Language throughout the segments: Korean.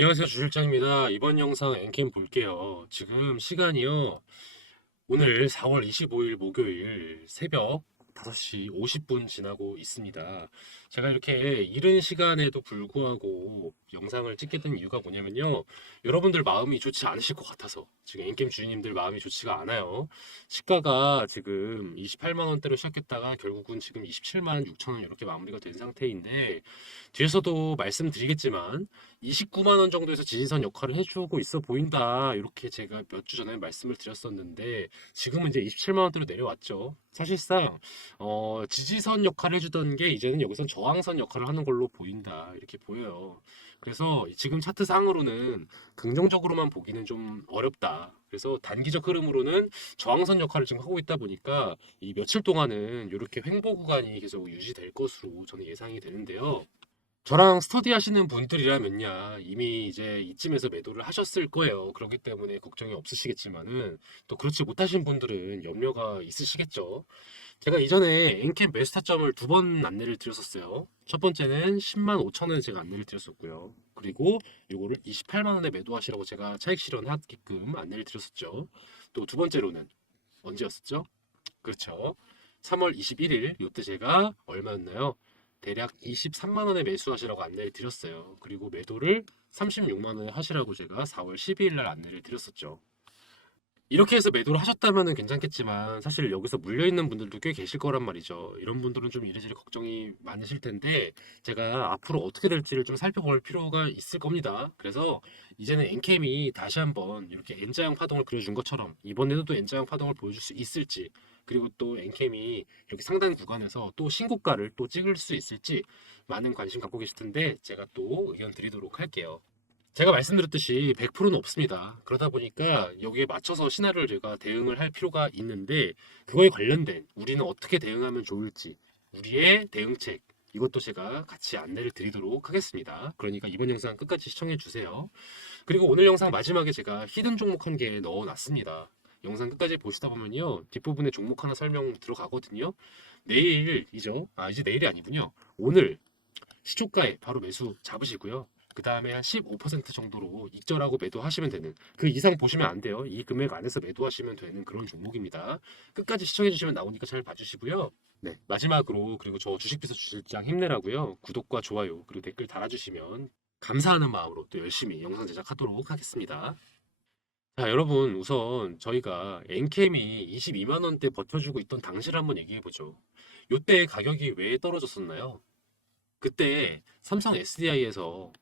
안녕하세요, 주실장입니다. 이번 영상 엔캠 볼게요. 지금 시간이요. 오늘 4월 25일 목요일 새벽 5시 50분 지나고 있습니다. 제가 이렇게 이른 시간에도 불구하고 영상을 찍게 된 이유가 뭐냐면요. 여러분들 마음이 좋지 않으실 것 같아서 지금 엔캠 주인님들 마음이 좋지가 않아요. 시가가 지금 28만 원대로 시작했다가 결국은 지금 27만 6천 원 이렇게 마무리가 된 상태인데 뒤에서도 말씀드리겠지만 29만 원 정도에서 지지선 역할을 해주고 있어 보인다. 이렇게 제가 몇 주 전에 말씀을 드렸었는데 지금은 이제 27만 원대로 내려왔죠. 사실상 지지선 역할을 해주던 게 이제는 여기선 저항선 역할을 하는 걸로 보인다. 이렇게 보여요. 그래서 지금 차트 상으로는 긍정적으로만 보기는 좀 어렵다. 그래서 단기적 흐름으로는 저항선 역할을 지금 하고 있다 보니까 이 며칠 동안은 이렇게 횡보 구간이 계속 유지될 것으로 저는 예상이 되는데요. 저랑 스터디 하시는 분들이라면야 이미 이제 이쯤에서 매도를 하셨을 거예요. 그렇기 때문에 걱정이 없으시겠지만은 또 그렇지 못하신 분들은 염려가 있으시겠죠. 제가 이전에 엔캠 매수타점을 두 번 안내를 드렸었어요. 첫 번째는 10만 5천 원에 제가 안내를 드렸었고요. 그리고 요거를 28만 원에 매도하시라고 제가 차익 실현하게끔 안내를 드렸었죠. 또 두 번째로는 언제였었죠? 그렇죠. 3월 21일 이때 제가 얼마였나요? 대략 23만 원에 매수하시라고 안내를 드렸어요. 그리고 매도를 36만 원에 하시라고 제가 4월 12일 날 안내를 드렸었죠. 이렇게 해서 매도를 하셨다면 괜찮겠지만 사실 여기서 물려있는 분들도 꽤 계실 거란 말이죠. 이런 분들은 좀 이래저래 걱정이 많으실 텐데 제가 앞으로 어떻게 될지를 좀 살펴볼 필요가 있을 겁니다. 그래서 이제는 엔캠이 다시 한번 이렇게 N자형 파동을 그려준 것처럼 이번에도 또 N자형 파동을 보여줄 수 있을지, 그리고 또 엔캠이 이렇게 상단 구간에서 또 신고가를 또 찍을 수 있을지 많은 관심 갖고 계실 텐데 제가 또 의견 드리도록 할게요. 제가 말씀드렸듯이 100%는 없습니다. 그러다 보니까 여기에 맞춰서 시나리오를 제가 대응을 할 필요가 있는데 그거에 관련된 우리는 어떻게 대응하면 좋을지 우리의 대응책, 이것도 제가 같이 안내를 드리도록 하겠습니다. 그러니까 이번 영상 끝까지 시청해 주세요. 그리고 오늘 영상 마지막에 제가 히든 종목 한 개 넣어놨습니다. 영상 끝까지 보시다 보면요, 뒷부분에 종목 하나 설명 들어가거든요. 내일이죠. 이제 내일이 아니군요. 오늘 시초가에 바로 매수 잡으시고요. 그 다음에 한 15% 정도로 익절하고 매도하시면 되는, 그 이상 보시면 안 돼요. 이 금액 안에서 매도하시면 되는 그런 종목입니다. 끝까지 시청해 주시면 나오니까 잘 봐주시고요. 네, 마지막으로 그리고 저 주식비서 주실장 힘내라고요. 구독과 좋아요 그리고 댓글 달아주시면 감사하는 마음으로 또 열심히 영상 제작하도록 하겠습니다. 자, 여러분 우선 저희가 엔캠이 22만 원대 버텨주고 있던 당시를 한번 얘기해 보죠. 요때 가격이 왜 떨어졌었나요? 그때 삼성 SDI에서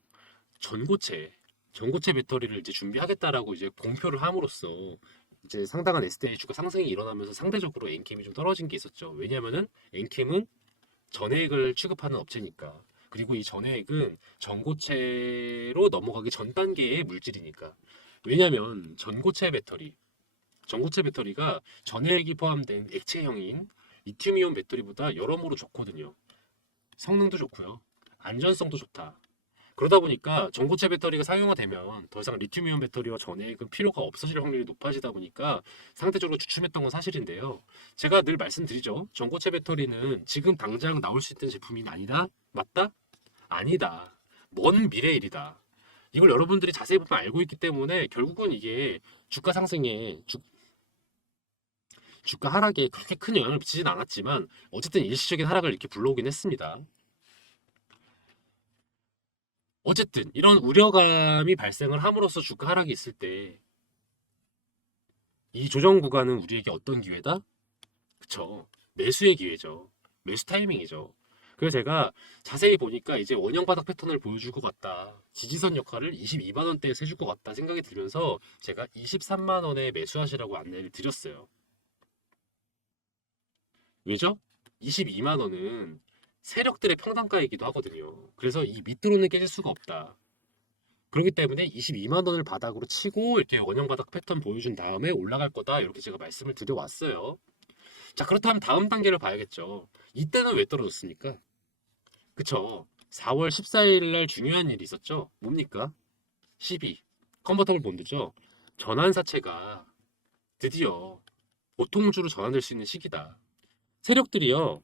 전고체 전고체 배터리를 이제 준비하겠다라고 이제 공표를 함으로써 이제 상당한 SDI 주가 상승이 일어나면서 상대적으로 엔캠이 좀 떨어진 게 있었죠. 왜냐면은 엔캠은 전해액을 취급하는 업체니까. 그리고 이 전해액은 전고체로 넘어가기 전 단계의 물질이니까. 왜냐면 전고체 배터리가 전해액이 포함된 액체형인 리튬이온 배터리보다 여러모로 좋거든요. 성능도 좋고요. 안전성도 좋다. 그러다 보니까 전고체 배터리가 사용화되면 더 이상 리튬이온 배터리와 전해액은 필요가 없어질 확률이 높아지다 보니까 상대적으로 주춤했던 건 사실인데요. 제가 늘 말씀드리죠. 전고체 배터리는 지금 당장 나올 수 있는 제품이 아니다? 맞다? 아니다. 먼 미래 일이다. 이걸 여러분들이 자세히 보면 알고 있기 때문에 결국은 이게 주가 상승에 주가 하락에 그렇게 큰 영향을 미치진 않았지만 어쨌든 일시적인 하락을 이렇게 불러오긴 했습니다. 어쨌든 이런 우려감이 발생을 함으로써 주가 하락이 있을 때 이 조정 구간은 우리에게 어떤 기회다? 그쵸. 매수의 기회죠. 매수 타이밍이죠. 그래서 제가 자세히 보니까 이제 원형 바닥 패턴을 보여줄 것 같다. 지지선 역할을 22만 원대에서 해줄 것 같다 생각이 들면서 제가 23만 원에 매수하시라고 안내를 드렸어요. 왜죠? 22만 원은 세력들의 평단가이기도 하거든요. 그래서 이 밑으로는 깨질 수가 없다. 그렇기 때문에 22만 원을 바닥으로 치고 이렇게 원형 바닥 패턴 보여준 다음에 올라갈 거다 이렇게 제가 말씀을 드려왔어요. 자, 그렇다면 다음 단계를 봐야겠죠. 이때는 왜 떨어졌습니까? 그쵸? 4월 14일 날 중요한 일이 있었죠. 뭡니까? 12 컨버터블 본드죠. 전환사채가 드디어 보통주로 전환될 수 있는 시기다. 세력들이요,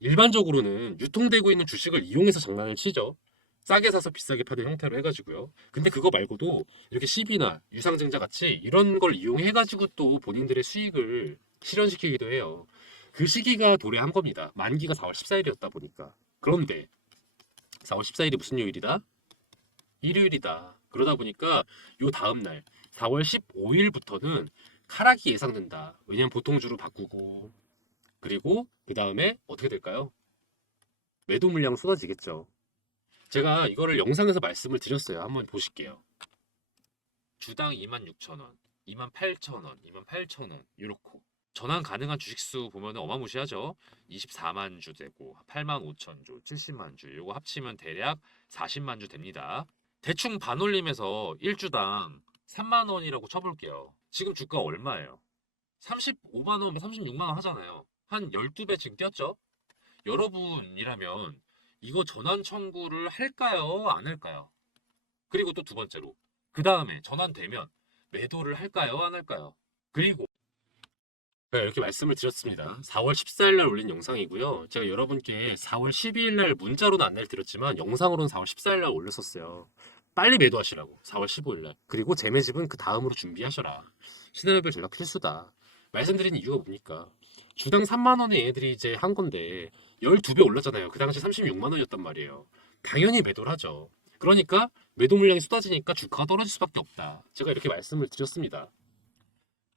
일반적으로는 유통되고 있는 주식을 이용해서 장난을 치죠. 싸게 사서 비싸게 파는 형태로 해가지고요. 근데 그거 말고도 이렇게 시비나 유상증자 같이 이런 걸 이용해가지고 또 본인들의 수익을 실현시키기도 해요. 그 시기가 도래한 겁니다. 만기가 4월 14일이었다 보니까. 그런데 4월 14일이 무슨 요일이다? 일요일이다. 그러다 보니까 요 다음 날 4월 15일부터는 하락이 예상된다. 왜냐면 보통주로 바꾸고 그리고 그 다음에 어떻게 될까요? 매도 물량 쏟아지겠죠. 제가 이거를 영상에서 말씀을 드렸어요. 한번 보실게요. 주당 26,000원, 28,000원, 28,000원 이렇고 전환 가능한 주식수 보면 어마무시하죠. 24만 주 되고 8만 5천 주, 70만 주 요거 합치면 대략 40만 주 됩니다. 대충 반올림해서 1주당 3만 원이라고 쳐볼게요. 지금 주가 얼마예요? 35만 원, 36만 원 하잖아요. 한 12배 지금 뛰었죠? 여러분이라면 이거 전환 청구를 할까요? 안 할까요? 그리고 또 두 번째로 그 다음에 전환되면 매도를 할까요? 안 할까요? 그리고 제가 이렇게 말씀을 드렸습니다. 4월 14일 날 올린 영상이고요. 제가 여러분께 4월 12일 날 문자로는 안내를 드렸지만 영상으로는 4월 14일 날 올렸었어요. 빨리 매도하시라고 4월 15일 날. 그리고 재매집은 그 다음으로 준비하셔라. 시나리오별 전략 필수다. 말씀드린 이유가 뭡니까? 주당 3만 원에 얘네들이 이제 한 건데 12배 올랐잖아요. 그 당시 36만 원이었단 말이에요. 당연히 매도를 하죠. 그러니까 매도 물량이 쏟아지니까 주가가 떨어질 수밖에 없다. 제가 이렇게 말씀을 드렸습니다.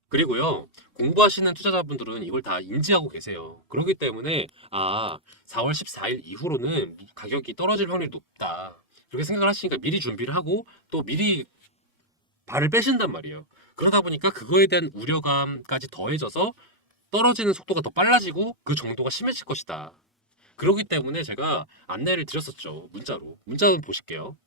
그리고요, 공부하시는 투자자분들은 이걸 다 인지하고 계세요. 그렇기 때문에, 4월 14일 이후로는 가격이 떨어질 확률이 높다. 그렇게 생각을 하시니까 미리 준비를 하고 또 미리 발을 빼신단 말이에요. 그러다 보니까 그거에 대한 우려감까지 더해져서 떨어지는 속도가 더 빨라지고 그 정도가 심해질 것이다. 그렇기 때문에 제가 안내를 드렸었죠. 문자로. 문자 좀 보실게요.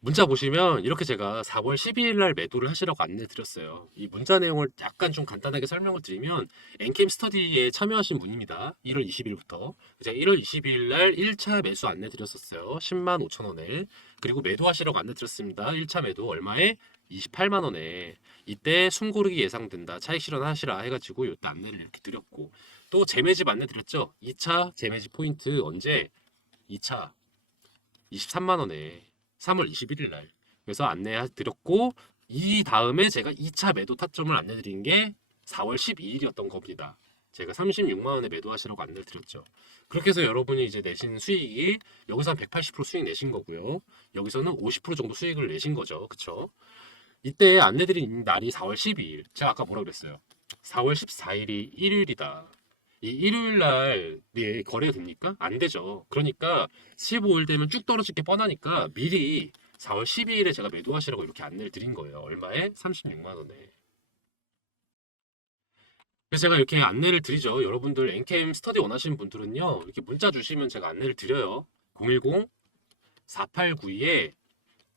문자 보시면 이렇게 제가 4월 12일 날 매도를 하시라고 안내 드렸어요. 이 문자 내용을 약간 좀 간단하게 설명을 드리면 엔캠 스터디에 참여하신 분입니다. 1월 20일부터. 제가 1월 22일 날 1차 매수 안내 드렸었어요. 10만 5천 원에. 그리고 매도하시라고 안내 드렸습니다. 1차 매도 얼마에? 28만 원에. 이때 숨고르기 예상된다. 차익 실현하시라 해가지고 이때 안내를 이렇게 드렸고 또 재매집 안내 드렸죠. 2차 재매집 포인트 언제? 2차 23만 원에. 3월 21일 날. 그래서 안내 드렸고 이 다음에 제가 2차 매도 타점을 안내 드린 게 4월 12일이었던 겁니다. 제가 36만 원에 매도하시라고 안내 드렸죠. 그렇게 해서 여러분이 이제 내신 수익이 여기서 한 180% 수익 내신 거고요. 여기서는 50% 정도 수익을 내신 거죠. 그쵸? 이때 안내 드린 날이 4월 12일. 제가 아까 뭐라 그랬어요? 4월 14일이 일요일이다. 이 일요일 날 거래가 됩니까? 안 되죠. 그러니까 15일 되면 쭉 떨어질 게 뻔하니까 미리 4월 12일에 제가 매도하시라고 이렇게 안내를 드린 거예요. 얼마에? 36만 원에. 그래서 제가 이렇게 안내를 드리죠. 여러분들 엔캠 스터디 원하시는 분들은요. 이렇게 문자 주시면 제가 안내를 드려요. 010-4892에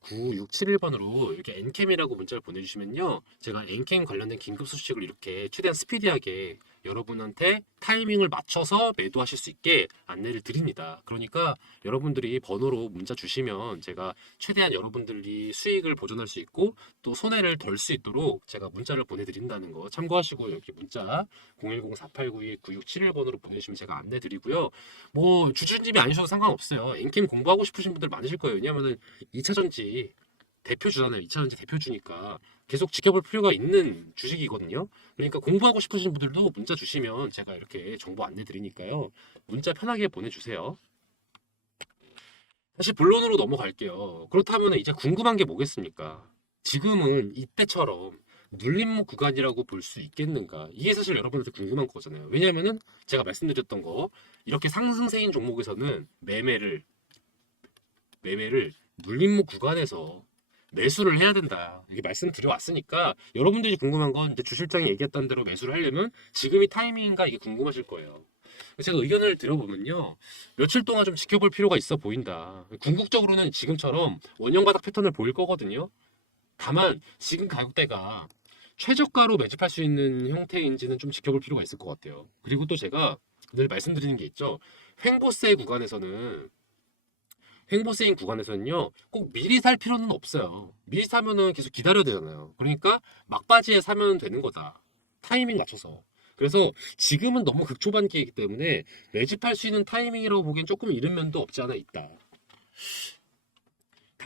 9671번으로 이렇게 엔캠이라고 문자를 보내주시면요. 제가 엔캠 관련된 긴급 소식을 이렇게 최대한 스피디하게 여러분한테 타이밍을 맞춰서 매도하실 수 있게 안내를 드립니다. 그러니까 여러분들이 번호로 문자 주시면 제가 최대한 여러분들이 수익을 보존할 수 있고 또 손해를 덜 수 있도록 제가 문자를 보내드린다는 거 참고하시고 이렇게 문자 010-4892-9671번으로 보내주시면 제가 안내 드리고요. 뭐 주주님이 아니셔도 상관없어요. 엔캠 공부하고 싶으신 분들 많으실 거예요. 왜냐하면 2차전지 대표주잖아요. 2차전지 대표주니까 계속 지켜볼 필요가 있는 주식이거든요. 그러니까 공부하고 싶으신 분들도 문자 주시면 제가 이렇게 정보 안내 드리니까요. 문자 편하게 보내주세요. 다시 본론으로 넘어갈게요. 그렇다면 이제 궁금한 게 뭐겠습니까? 지금은 이때처럼 눌림목 구간이라고 볼 수 있겠는가? 이게 사실 여러분한테 궁금한 거잖아요. 왜냐하면은 제가 말씀드렸던 거 이렇게 상승세인 종목에서는 매매를 눌림목 구간에서 매수를 해야 된다. 이렇게 말씀드려 왔으니까 여러분들이 궁금한 건 이제 주 실장이 얘기했던 대로 매수를 하려면 지금이 타이밍인가 이게 궁금하실 거예요. 제가 의견을 들어보면요. 며칠 동안 좀 지켜볼 필요가 있어 보인다. 궁극적으로는 지금처럼 원형 바닥 패턴을 보일 거거든요. 다만 지금 가격대가 최저가로 매집할 수 있는 형태인지는 좀 지켜볼 필요가 있을 것 같아요. 그리고 또 제가 늘 말씀드리는 게 있죠. 횡보세 구간에서는 횡보세인 구간에서는요, 꼭 미리 살 필요는 없어요. 미리 사면은 계속 기다려야 되잖아요. 그러니까 막바지에 사면 되는 거다. 타이밍 맞춰서. 그래서 지금은 너무 극초반기이기 때문에 매집할 수 있는 타이밍이라고 보기엔 조금 이른 면도 없지 않아 있다.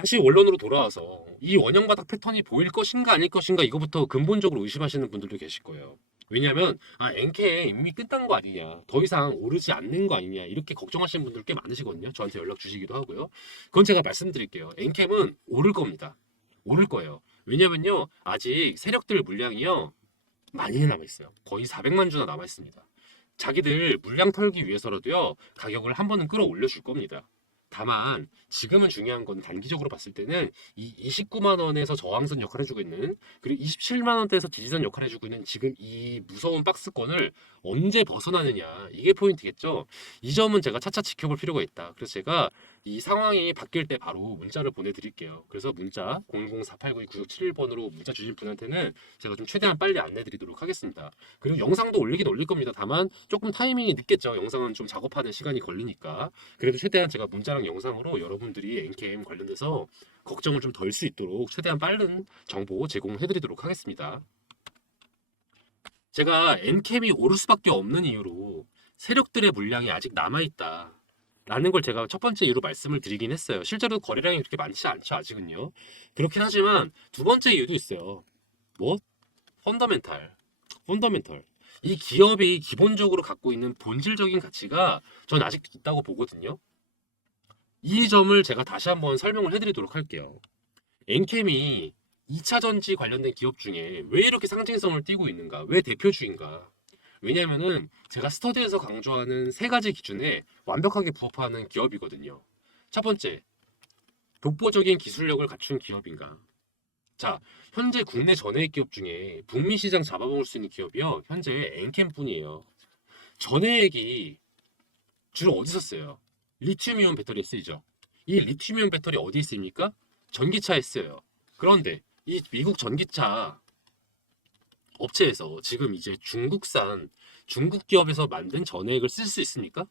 다시 원론으로 돌아와서 이 원형 바닥 패턴이 보일 것인가 아닐 것인가 이거부터 근본적으로 의심하시는 분들도 계실 거예요. 왜냐하면 NK 이미 끝난 거 아니냐, 더 이상 오르지 않는 거 아니냐 이렇게 걱정하시는 분들 꽤 많으시거든요. 저한테 연락 주시기도 하고요. 그건 제가 말씀드릴게요. NCAM은 오를 겁니다. 오를 거예요. 왜냐면요, 아직 세력들 물량이요 많이 남아있어요. 거의 400만 주나 남아있습니다. 자기들 물량 털기 위해서라도요 가격을 한 번은 끌어올려 줄 겁니다. 다만 지금은 중요한 건 단기적으로 봤을 때는 이 29만 원에서 저항선 역할을 해주고 있는, 그리고 27만 원대에서 지지선 역할을 해주고 있는 지금 이 무서운 박스권을 언제 벗어나느냐, 이게 포인트겠죠. 이 점은 제가 차차 지켜볼 필요가 있다. 그래서 제가 이 상황이 바뀔 때 바로 문자를 보내드릴게요. 그래서 문자 004892967번으로 문자 주신 분한테는 제가 좀 최대한 빨리 안내드리도록 하겠습니다. 그리고 영상도 올리긴 올릴 겁니다. 다만 조금 타이밍이 늦겠죠. 영상은 좀 작업하는 시간이 걸리니까. 그래도 최대한 제가 문자랑 영상으로 여러분들이 NCAM 관련돼서 걱정을 좀 덜 수 있도록 최대한 빠른 정보 제공해드리도록 하겠습니다. 제가 NCAM이 오를 수밖에 없는 이유로 세력들의 물량이 아직 남아있다 라는 걸 제가 첫 번째 이유로 말씀을 드리긴 했어요. 실제로 거래량이 그렇게 많지 않죠, 아직은요. 그렇긴 하지만 두 번째 이유도 있어요. 뭐? 펀더멘탈. 이 기업이 기본적으로 갖고 있는 본질적인 가치가 전 아직 있다고 보거든요. 이 점을 제가 다시 한번 설명을 해드리도록 할게요. 엔캠이 2차 전지 관련된 기업 중에 왜 이렇게 상징성을 띠고 있는가? 왜 대표주인가? 왜냐면은 제가 스터디에서 강조하는 세 가지 기준에 완벽하게 부합하는 기업이거든요. 첫 번째, 독보적인 기술력을 갖춘 기업인가? 자, 현재 국내 전해액 기업 중에 북미 시장 잡아먹을 수 있는 기업이요, 현재 엔캠뿐이에요. 전해액이 주로 어디서 써요? 리튬이온 배터리에 쓰이죠. 이 리튬이온 배터리 어디에 쓰입니까? 전기차에 쓰여요. 그런데 이 미국 전기차 업체에서 지금 이제 중국산 중국 기업에서 만든 전해액을 쓸 수 있습니까?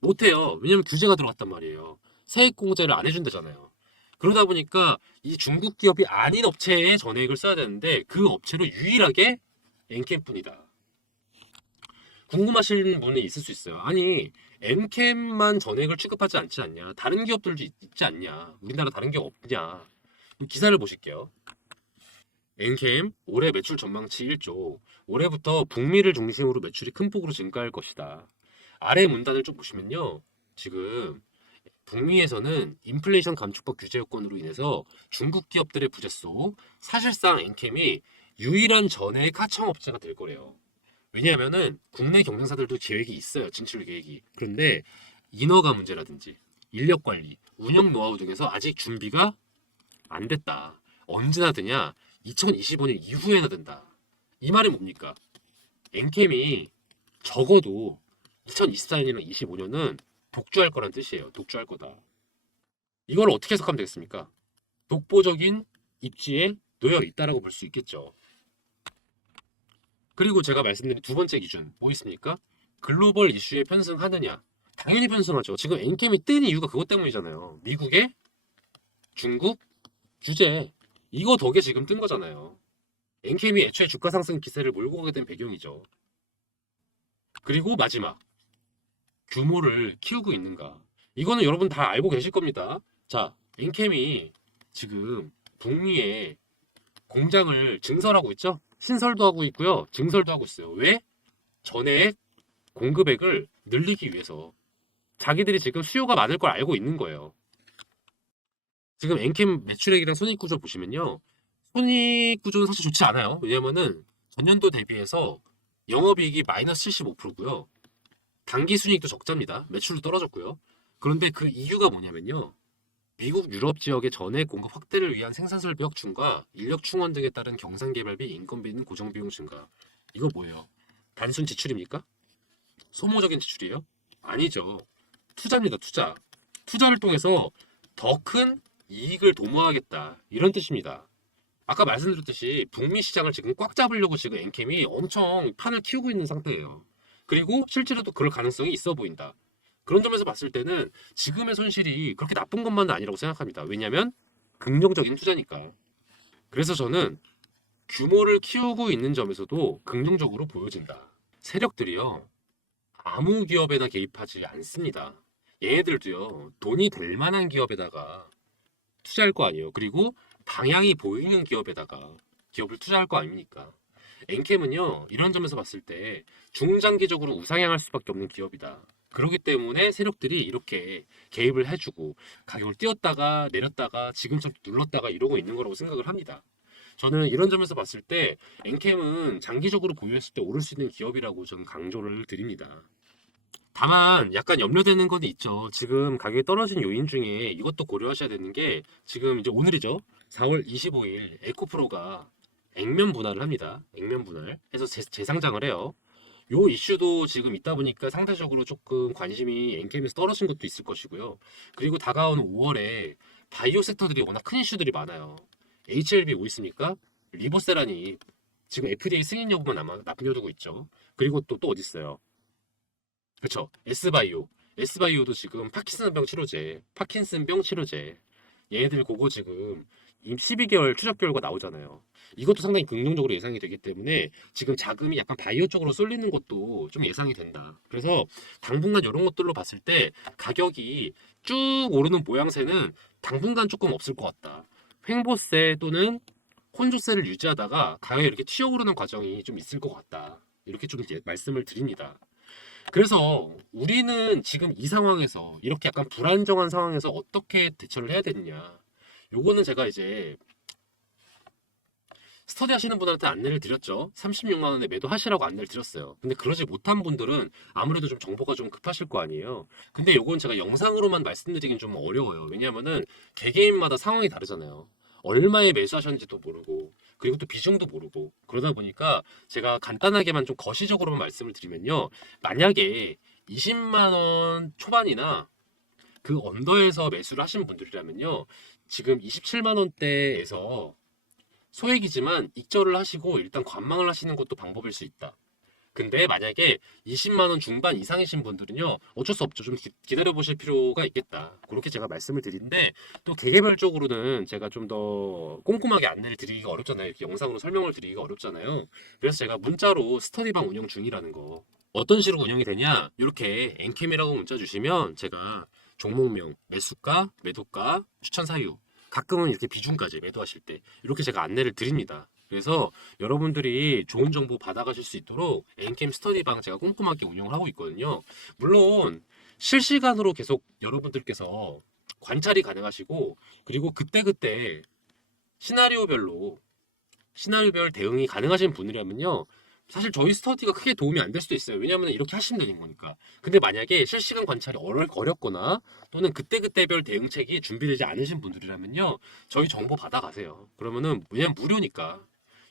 못해요. 왜냐면 규제가 들어갔단 말이에요. 세액 공제를 안 해준다잖아요. 그러다 보니까 이 중국 기업이 아닌 업체에 전해액을 써야 되는데 그 업체로 유일하게 엔캠뿐이다. 궁금하신 분이 있을 수 있어요. 아니, 엔캠만 전액을 취급하지 않지 않냐? 다른 기업들도 있지 않냐? 우리나라 다른 기업 없냐? 기사를 보실게요. 엔캠 올해 매출 전망치 1조. 올해부터 북미를 중심으로 매출이 큰 폭으로 증가할 것이다. 아래 문단을 좀 보시면요. 지금 북미에서는 인플레이션 감축법 규제 요건으로 인해서 중국 기업들의 부재 속 사실상 엔캠이 유일한 전액 하청업체가 될 거래요. 왜냐하면은 국내 경쟁사들도 계획이 있어요. 진출 계획이. 그런데 인허가 문제라든지 인력 관리, 운영 노하우 등에서 아직 준비가 안 됐다. 언제나 되냐? 2025년 이후에나 된다. 이 말은 뭡니까? 엔캠이 적어도 2024년이나 25년은 독주할 거란 뜻이에요. 독주할 거다. 이걸 어떻게 해석하면 되겠습니까? 독보적인 입지에 놓여 있다라고 볼 수 있겠죠. 그리고 제가 말씀드린 두 번째 기준 뭐 있습니까? 글로벌 이슈에 편승하느냐? 당연히 편승하죠. 지금 엔캠이 뜬 이유가 그것 때문이잖아요. 미국의 중국 규제, 이거 덕에 지금 뜬 거잖아요. 엔캠이 애초에 주가 상승 기세를 몰고 가게 된 배경이죠. 그리고 마지막, 규모를 키우고 있는가? 이거는 여러분 다 알고 계실 겁니다. 자, 엔캠이 지금 북미에 공장을 증설하고 있죠. 신설도 하고 있고요. 증설도 하고 있어요. 왜? 전액 공급액을 늘리기 위해서. 자기들이 지금 수요가 많을 걸 알고 있는 거예요. 지금 엔캠 매출액이랑 손익 구조 보시면요. 손익 구조는 사실 좋지 않아요. 왜냐면은 전년도 대비해서 영업이익이 마이너스 75%고요. 당기 순이익도 적자입니다. 매출도 떨어졌고요. 그런데 그 이유가 뭐냐면요. 미국 유럽 지역의 전액 공급 확대를 위한 생산 설비 확충과 인력 충원 등에 따른 경산 개발비, 인건비 등 고정 비용 증가. 이거 뭐예요? 단순 지출입니까? 소모적인 지출이에요? 아니죠. 투자입니다, 투자. 투자를 통해서 더 큰 이익을 도모하겠다. 이런 뜻입니다. 아까 말씀드렸듯이 북미 시장을 지금 꽉 잡으려고 지금 엔캠이 엄청 판을 키우고 있는 상태예요. 그리고 실제로도 그럴 가능성이 있어 보인다. 그런 점에서 봤을 때는 지금의 손실이 그렇게 나쁜 것만은 아니라고 생각합니다. 왜냐하면 긍정적인 투자니까. 그래서 저는 규모를 키우고 있는 점에서도 긍정적으로 보여진다. 세력들이요, 아무 기업에나 개입하지 않습니다. 얘네들도요, 돈이 될 만한 기업에다가 투자할 거 아니에요. 그리고 방향이 보이는 기업에다가 기업을 투자할 거 아닙니까? 엔캠은요, 이런 점에서 봤을 때 중장기적으로 우상향할 수밖에 없는 기업이다. 그렇기 때문에 세력들이 이렇게 개입을 해주고 가격을 띄웠다가 내렸다가 지금처럼 눌렀다가 이러고 있는 거라고 생각을 합니다. 저는 이런 점에서 봤을 때 엔캠은 장기적으로 보유했을 때 오를 수 있는 기업이라고 저는 강조를 드립니다. 다만 약간 염려되는 건 있죠. 지금 가격이 떨어진 요인 중에 이것도 고려하셔야 되는 게 지금 이제 오늘이죠. 4월 25일 에코프로가 액면 분할을 합니다. 액면 분할 해서 재상장을 해요. 요 이슈도 지금 있다 보니까 상대적으로 조금 관심이 엔캠에서 떨어진 것도 있을 것이고요. 그리고 다가오는 5월에 바이오 섹터들이 워낙 큰 이슈들이 많아요. HLB 뭐 있습니까? 리보세라니 지금 FDA 승인 여부만 아마 남겨두고 있죠. 그리고 또 어디 있어요? 그쵸? S바이오. S바이오도 지금 파킨슨병 치료제. 얘네들 그거 지금 12개월 추적 결과 나오잖아요. 이것도 상당히 긍정적으로 예상이 되기 때문에 지금 자금이 약간 바이오 쪽으로 쏠리는 것도 좀 예상이 된다. 그래서 당분간 이런 것들로 봤을 때 가격이 쭉 오르는 모양새는 당분간 조금 없을 것 같다. 횡보세 또는 혼조세를 유지하다가 가격이 이렇게 튀어오르는 과정이 좀 있을 것 같다. 이렇게 좀 말씀을 드립니다. 그래서 우리는 지금 이 상황에서 이렇게 약간 불안정한 상황에서 어떻게 대처를 해야 되느냐. 요거는 제가 이제 스터디 하시는 분한테 안내를 드렸죠. 36만 원에 매도하시라고 안내를 드렸어요. 근데 그러지 못한 분들은 아무래도 좀 정보가 좀 급하실 거 아니에요. 근데 요건 제가 영상으로만 말씀드리긴 좀 어려워요. 왜냐면은 개개인마다 상황이 다르잖아요. 얼마에 매수하셨는지도 모르고 그리고 또 비중도 모르고 그러다 보니까 제가 간단하게만 좀 거시적으로만 말씀을 드리면요. 만약에 20만 원 초반이나 그 언더에서 매수를 하신 분들이라면요. 지금 27만 원대에서 소액이지만 익절을 하시고 일단 관망을 하시는 것도 방법일 수 있다. 근데 만약에 20만 원 중반 이상이신 분들은요, 어쩔 수 없죠. 좀 기다려 보실 필요가 있겠다. 그렇게 제가 말씀을 드리는데, 또 개개별적으로는 제가 좀 더 꼼꼼하게 안내를 드리기가 어렵잖아요. 이렇게 영상으로 설명을 드리기가 어렵잖아요. 그래서 제가 문자로 스터디방 운영 중이라는 거. 어떤 식으로 운영이 되냐? 이렇게 엔캠이라고 문자 주시면 제가 종목명, 매수가, 매도가, 추천 사유, 가끔은 이렇게 비중까지 매도하실 때 이렇게 제가 안내를 드립니다. 그래서 여러분들이 좋은 정보 받아가실 수 있도록 엔캠 스터디방 제가 꼼꼼하게 운영을 하고 있거든요. 물론 실시간으로 계속 여러분들께서 관찰이 가능하시고 그리고 그때그때 시나리오별 대응이 가능하신 분이라면요. 사실 저희 스터디가 크게 도움이 안 될 수도 있어요. 왜냐하면 이렇게 하시면 되는 거니까. 근데 만약에 실시간 관찰이 어렵거나 또는 그때그때별 대응책이 준비되지 않으신 분들이라면요. 저희 정보 받아가세요. 그러면은 왜냐면 무료니까.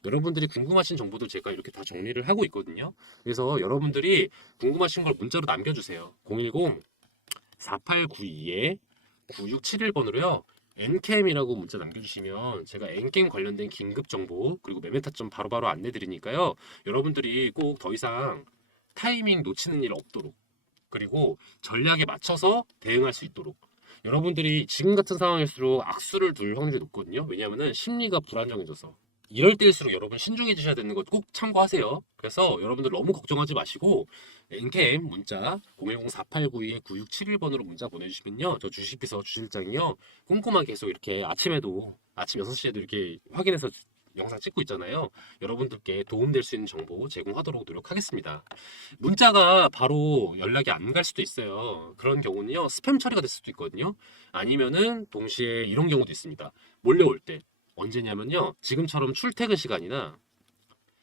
여러분들이 궁금하신 정보도 제가 이렇게 다 정리를 하고 있거든요. 그래서 여러분들이 궁금하신 걸 문자로 남겨주세요. 010-4892-9671번으로요. 엔캠이라고 문자 남겨주시면 제가 엔캠 관련된 긴급 정보 그리고 매매 타점 바로바로 안내 드리니까요. 여러분들이 꼭 더 이상 타이밍 놓치는 일 없도록 그리고 전략에 맞춰서 대응할 수 있도록 여러분들이 지금 같은 상황일수록 악수를 둘 확률이 높거든요. 왜냐하면 심리가 불안정해져서 이럴 때일수록 여러분 신중해지셔야 되는 거 꼭 참고하세요. 그래서 여러분들 너무 걱정하지 마시고 엔캠 문자 010-4892-9671번으로 문자 보내주시면요. 저 주식비서 주실장이요. 꼼꼼하게 계속 이렇게 아침에도 아침 6시에도 이렇게 확인해서 영상 찍고 있잖아요. 여러분들께 도움될 수 있는 정보 제공하도록 노력하겠습니다. 문자가 바로 연락이 안 갈 수도 있어요. 그런 경우는요. 스팸 처리가 될 수도 있거든요. 아니면은 동시에 이런 경우도 있습니다. 몰려올 때 언제냐면요. 지금처럼 출퇴근 시간이나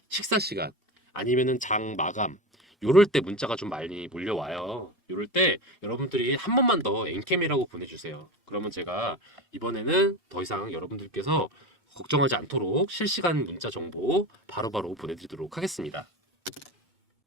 식사 시간 아니면은 장 마감 요럴 때 문자가 좀 많이 몰려와요. 요럴 때 여러분들이 한 번만 더 엔캠이라고 보내주세요. 그러면 제가 이번에는 더 이상 여러분들께서 걱정하지 않도록 실시간 문자 정보 바로바로 보내드리도록 하겠습니다.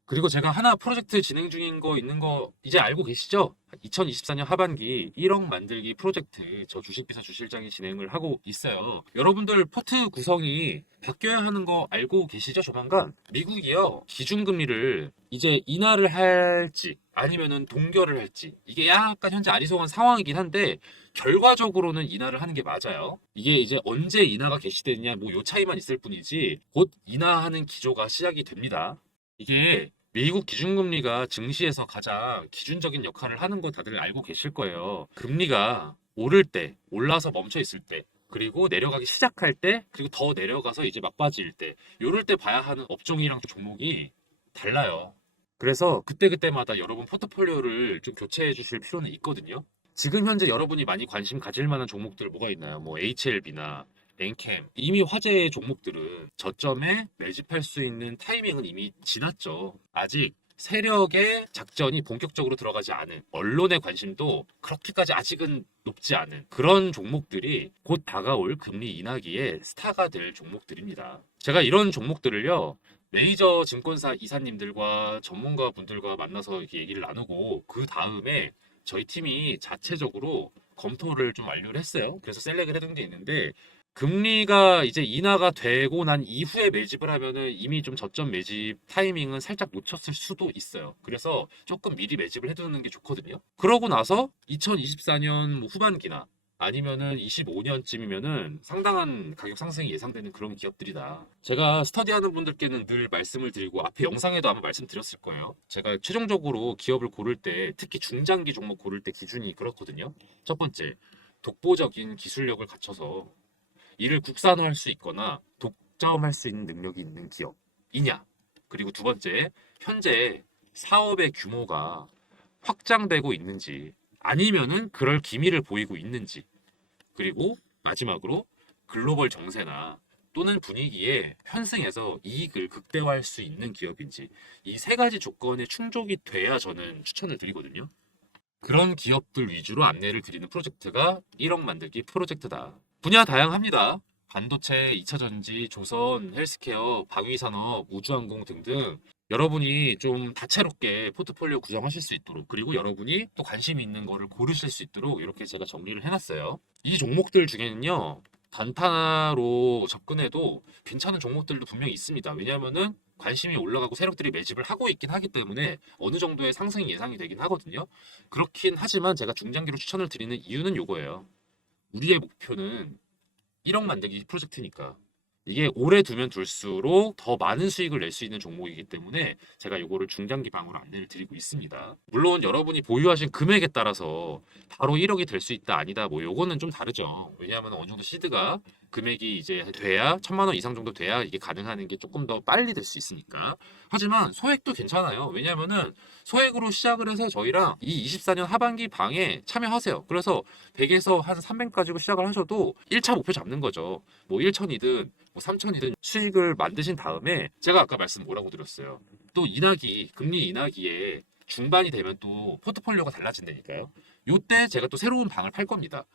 그리고 제가 하나 프로젝트 진행 중인 거 있는 거 이제 알고 계시죠? 2024년 하반기 1억 만들기 프로젝트 저 주식비서 주실장이 진행을 하고 있어요. 여러분들 포트 구성이 바뀌어야 하는 거 알고 계시죠? 조만간 미국이요 기준금리를 이제 인하를 할지 아니면은 동결을 할지 이게 약간 현재 아리송한 상황이긴 한데 결과적으로는 인하를 하는 게 맞아요. 이게 이제 언제 인하가 개시되느냐 뭐 요 차이만 있을 뿐이지 곧 인하하는 기조가 시작이 됩니다. 이게 미국 기준금리가 증시에서 가장 기준적인 역할을 하는 거 다들 알고 계실 거예요. 금리가 오를 때, 올라서 멈춰 있을 때, 그리고 내려가기 시작할 때, 그리고 더 내려가서 이제 막바지일 때, 요럴 때 봐야 하는 업종이랑 종목이 달라요. 그래서 그때그때마다 여러분 포트폴리오를 좀 교체해 주실 필요는 있거든요. 지금 현재 여러분이 많이 관심 가질 만한 종목들 뭐가 있나요? 뭐 HLB나 엔캠. 이미 화제의 종목들은 저점에 매집할 수 있는 타이밍은 이미 지났죠. 아직 세력의 작전이 본격적으로 들어가지 않은, 언론의 관심도 그렇게까지 아직은 높지 않은 그런 종목들이 곧 다가올 금리 인하기에 스타가 될 종목들입니다. 제가 이런 종목들을요, 메이저 증권사 이사님들과 전문가 분들과 만나서 이렇게 얘기를 나누고, 그 다음에 저희 팀이 자체적으로 검토를 좀 완료를 했어요. 그래서 셀렉을 해둔 게 있는데, 금리가 이제 인하가 되고 난 이후에 매집을 하면은 이미 좀 저점 매집 타이밍은 살짝 놓쳤을 수도 있어요. 그래서 조금 미리 매집을 해두는 게 좋거든요. 그러고 나서 2024년 후반기나 아니면은 25년쯤이면은 상당한 가격 상승이 예상되는 그런 기업들이다. 제가 스터디하는 분들께는 늘 말씀을 드리고, 앞에 영상에도 아마 말씀드렸을 거예요. 제가 최종적으로 기업을 고를 때, 특히 중장기 종목 고를 때 기준이 그렇거든요. 첫 번째, 독보적인 기술력을 갖춰서 이를 국산화할 수 있거나 독점할 수 있는 능력이 있는 기업이냐. 그리고 두 번째, 현재 사업의 규모가 확장되고 있는지, 아니면은 그럴 기미를 보이고 있는지, 그리고 마지막으로 글로벌 정세나 또는 분위기에 편승해서 이익을 극대화할 수 있는 기업인지, 이 세 가지 조건에 충족이 돼야 저는 추천을 드리거든요. 그런 기업들 위주로 안내를 드리는 프로젝트가 1억 만들기 프로젝트다. 분야 다양합니다. 반도체, 2차 전지, 조선, 헬스케어, 방위산업, 우주항공 등등, 여러분이 좀 다채롭게 포트폴리오 구성하실 수 있도록, 그리고 여러분이 또 관심 있는 거를 고르실 수 있도록 이렇게 제가 정리를 해놨어요. 이 종목들 중에는요, 단타로 접근해도 괜찮은 종목들도 분명히 있습니다. 왜냐하면은 관심이 올라가고 세력들이 매집을 하고 있긴 하기 때문에 어느 정도의 상승이 예상이 되긴 하거든요. 그렇긴 하지만 제가 중장기로 추천을 드리는 이유는 요거예요. 우리의 목표는 1억 만들기 프로젝트니까 이게 오래 두면 둘수록 더 많은 수익을 낼 수 있는 종목이기 때문에 제가 이거를 중장기 방으로 안내를 드리고 있습니다. 물론 여러분이 보유하신 금액에 따라서 바로 1억이 될 수 있다 아니다, 뭐 요거는 좀 다르죠. 왜냐하면 어느 정도 시드가 금액이 이제 돼야 1,000만 원 이상 정도 돼야 이게 가능한 게 조금 더 빨리 될 수 있으니까. 하지만 소액도 괜찮아요. 왜냐하면은 소액으로 시작을 해서 저희랑 이 24년 하반기 방에 참여하세요. 그래서 100에서 한 300 가지고 시작을 하셔도 1차 목표 잡는 거죠. 뭐 1천이든 뭐 3천이든 수익을 만드신 다음에, 제가 아까 말씀 뭐라고 드렸어요. 또 인하기, 금리 인하기에 중반이 되면 또 포트폴리오가 달라진다니까요. 요때 제가 또 새로운 방을 팔 겁니다.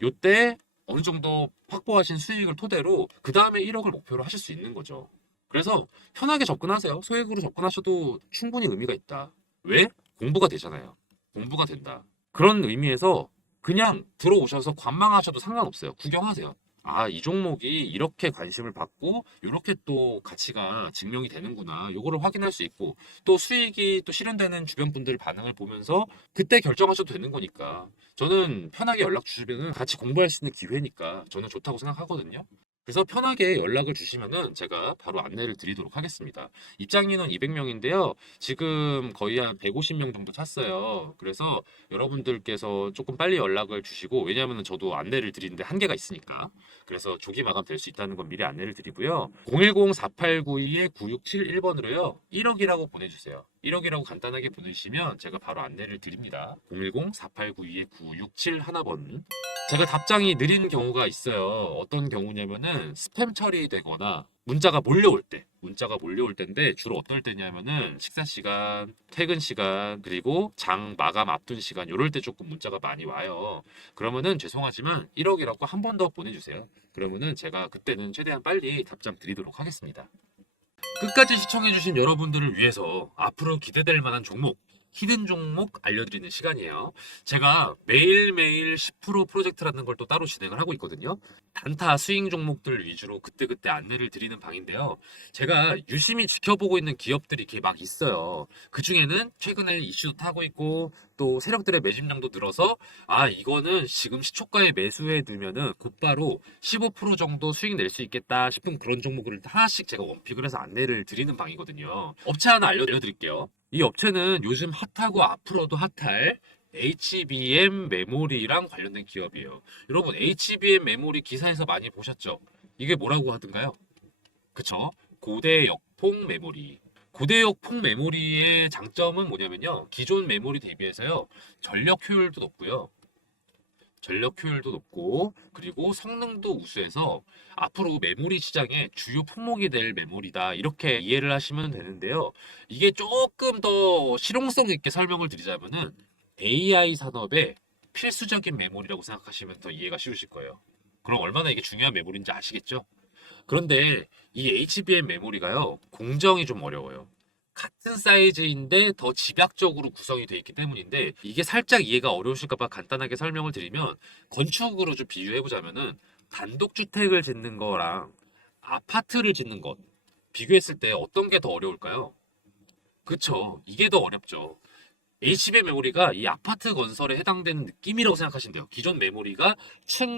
요때 어느 정도 확보하신 수익을 토대로 그 다음에 1억을 목표로 하실 수 있는 거죠. 그래서 편하게 접근하세요. 소액으로 접근하셔도 충분히 의미가 있다. 왜? 공부가 되잖아요. 공부가 된다. 그런 의미에서 그냥 들어오셔서 관망하셔도 상관없어요. 구경하세요. 아, 이 종목이 이렇게 관심을 받고 이렇게 또 가치가 증명이 되는구나. 요거를 확인할 수 있고, 또 수익이 또 실현되는 주변 분들 반응을 보면서 그때 결정하셔도 되는 거니까. 저는 편하게 연락 주시면은 같이 공부할 수 있는 기회니까 저는 좋다고 생각하거든요. 그래서 편하게 연락을 주시면은 제가 바로 안내를 드리도록 하겠습니다. 입장 인원 200명인데요. 지금 거의 한 150명 정도 찼어요. 그래서 여러분들께서 조금 빨리 연락을 주시고, 왜냐하면 저도 안내를 드리는데 한계가 있으니까. 그래서 조기 마감 될 수 있다는 건 미리 안내를 드리고요. 010-4892-9671번으로요. 1억이라고 보내주세요. 1억이라고 간단하게 보내주시면 제가 바로 안내를 드립니다. 010-4892-9671번. 제가 답장이 느린 경우가 있어요. 어떤 경우냐면은 스팸 처리되거나 문자가 몰려올 때인데, 주로 어떨 때냐면은 식사 시간, 퇴근 시간, 그리고 장 마감 앞둔 시간, 요럴 때 조금 문자가 많이 와요. 그러면은 죄송하지만 1억이라고 한 번 더 보내주세요. 그러면은 제가 그때는 최대한 빨리 답장 드리도록 하겠습니다. 끝까지 시청해주신 여러분들을 위해서 앞으로 기대될 만한 종목, 히든 종목 알려드리는 시간이에요. 제가 매일매일 10% 프로젝트라는 걸 또 따로 진행을 하고 있거든요. 단타 스윙 종목들 위주로 그때그때 안내를 드리는 방인데요. 제가 유심히 지켜보고 있는 기업들이 이렇게 막 있어요. 그 중에는 최근에 이슈도 타고 있고, 또 세력들의 매집량도 늘어서, 아, 이거는 지금 시초가에 매수해 두면은 곧바로 15% 정도 수익 낼 수 있겠다 싶은 그런 종목을 하나씩 제가 원픽을 해서 안내를 드리는 방이거든요. 업체 하나 알려드릴게요. 이 업체는 요즘 핫하고 앞으로도 핫할 HBM 메모리랑 관련된 기업이에요. 여러분, HBM 메모리 기사에서 많이 보셨죠? 이게 뭐라고 하던가요? 그쵸? 고대역폭 메모리. 고대역폭 메모리의 장점은 뭐냐면요. 기존 메모리 대비해서요. 전력 효율도 높고요. 전력 효율도 높고 그리고 성능도 우수해서 앞으로 메모리 시장의 주요 품목이 될 메모리다 이렇게 이해를 하시면 되는데요. 이게 조금 더 실용성 있게 설명을 드리자면은 AI 산업의 필수적인 메모리라고 생각하시면 더 이해가 쉬우실 거예요. 그럼 얼마나 이게 중요한 메모리인지 아시겠죠? 그런데 이 HBM 메모리가요, 공정이 좀 어려워요. 같은 사이즈인데 더 집약적으로 구성이 되어 있기 때문인데 이게 살짝 이해가 어려우실까 봐 간단하게 설명을 드리면 건축으로 좀 비유해 보자면은 단독주택을 짓는 거랑 아파트를 짓는 것 비교했을 때 어떤 게 더 어려울까요? 그쵸. 이게 더 어렵죠. HBM 메모리가 이 아파트 건설에 해당되는 느낌이라고 생각하시면 돼요. 기존 메모리가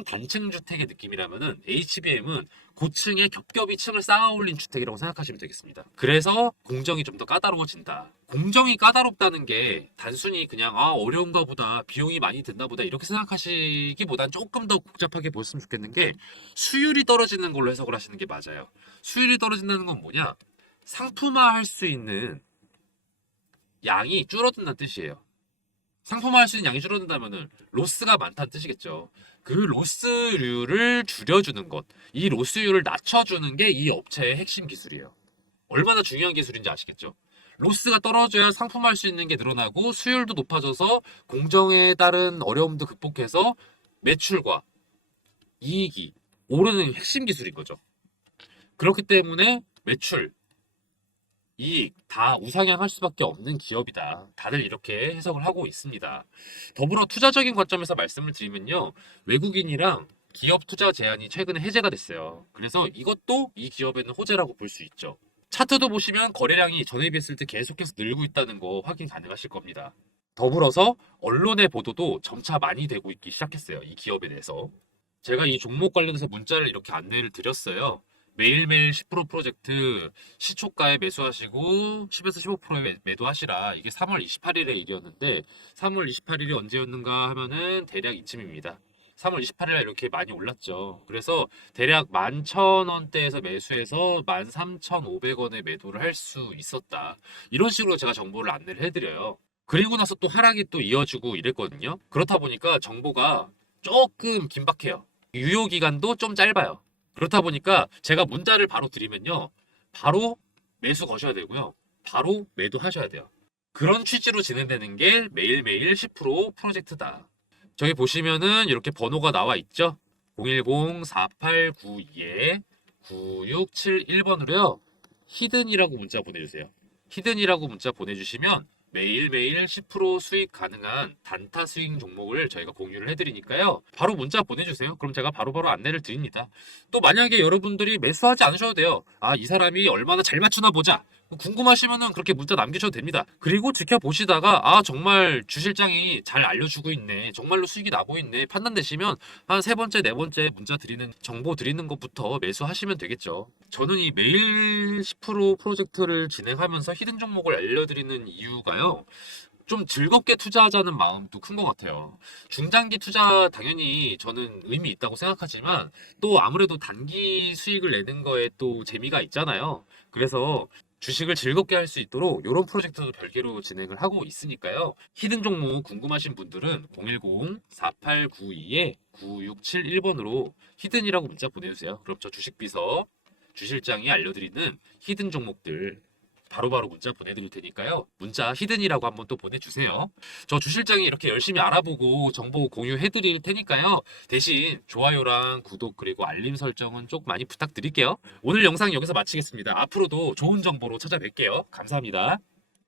단층 주택의 느낌이라면은 HBM은 고층에 겹겹이 층을 쌓아 올린 주택이라고 생각하시면 되겠습니다. 그래서 공정이 좀 더 까다로워진다. 공정이 까다롭다는 게 단순히 그냥 어려운가 보다, 비용이 많이 든다 보다 이렇게 생각하시기보단 조금 더 복잡하게 보셨으면 좋겠는 게 수율이 떨어지는 걸로 해석을 하시는 게 맞아요. 수율이 떨어진다는 건 뭐냐? 상품화할 수 있는 양이 줄어든다는 뜻이에요. 상품화할 수 있는 양이 줄어든다면은 로스가 많다는 뜻이겠죠. 그 로스율을 줄여주는 것, 이 로스율을 낮춰주는 게 이 업체의 핵심 기술이에요. 얼마나 중요한 기술인지 아시겠죠? 로스가 떨어져야 상품화할 수 있는 게 늘어나고 수율도 높아져서 공정에 따른 어려움도 극복해서 매출과 이익이 오르는 핵심 기술인 거죠. 그렇기 때문에 매출, 이익 다 우상향할 수밖에 없는 기업이다. 다들 이렇게 해석을 하고 있습니다. 더불어 투자적인 관점에서 말씀을 드리면요. 외국인이랑 기업 투자 제한이 최근에 해제가 됐어요. 그래서 이것도 이 기업에는 호재라고 볼 수 있죠. 차트도 보시면 거래량이 전에 비했을 때 계속해서 늘고 있다는 거 확인 가능하실 겁니다. 더불어서 언론의 보도도 점차 많이 되고 있기 시작했어요. 이 기업에 대해서. 제가 이 종목 관련해서 문자를 이렇게 안내를 드렸어요. 매일매일 10% 프로젝트 시초가에 매수하시고 10에서 15%에 매도하시라. 이게 3월 28일의 일이었는데 3월 28일이 언제였는가 하면은 대략 이쯤입니다. 3월 28일에 이렇게 많이 올랐죠. 그래서 대략 11,000원대에서 매수해서 13,500원에 매도를 할 수 있었다. 이런 식으로 제가 정보를 안내를 해드려요. 그리고 나서 또 하락이 또 이어지고 이랬거든요. 그렇다 보니까 정보가 조금 긴박해요. 유효 기간도 좀 짧아요. 그렇다 보니까 제가 문자를 바로 드리면요. 바로 매수 거셔야 되고요. 바로 매도하셔야 돼요. 그런 취지로 진행되는 게 매일매일 10% 프로젝트다. 저기 보시면은 이렇게 번호가 나와 있죠. 010-4892-9671번으로요. 히든이라고 문자 보내주세요. 히든이라고 문자 보내주시면 매일매일 10% 수익 가능한 단타 스윙 종목을 저희가 공유를 해드리니까요. 바로 문자 보내주세요. 그럼 제가 바로바로 안내를 드립니다. 또 만약에 여러분들이 매수하지 않으셔도 돼요. 이 사람이 얼마나 잘 맞추나 보자. 궁금하시면은 그렇게 문자 남기셔도 됩니다. 그리고 지켜보시다가 정말 주 실장이 잘 알려주고 있네. 정말로 수익이 나고 있네. 판단되시면 한 세 번째, 네 번째 문자 드리는 정보 드리는 것부터 매수하시면 되겠죠. 저는 이 매일 10% 프로젝트를 진행하면서 히든 종목을 알려드리는 이유가요. 좀 즐겁게 투자하자는 마음도 큰 것 같아요. 중장기 투자 당연히 저는 의미 있다고 생각하지만 또 아무래도 단기 수익을 내는 거에 또 재미가 있잖아요. 그래서 주식을 즐겁게 할 수 있도록 이런 프로젝트도 별개로 진행을 하고 있으니까요. 히든 종목 궁금하신 분들은 010-4892-9671번으로 히든이라고 문자 보내주세요. 그럼 저 주식비서 주실장이 알려드리는 히든 종목들 바로바로 문자 보내드릴 테니까요. 문자 히든이라고 한번 또 보내주세요. 저 주실장이 이렇게 열심히 알아보고 정보 공유해드릴 테니까요. 대신 좋아요랑 구독 그리고 알림 설정은 좀 많이 부탁드릴게요. 오늘 영상 여기서 마치겠습니다. 앞으로도 좋은 정보로 찾아뵐게요. 감사합니다.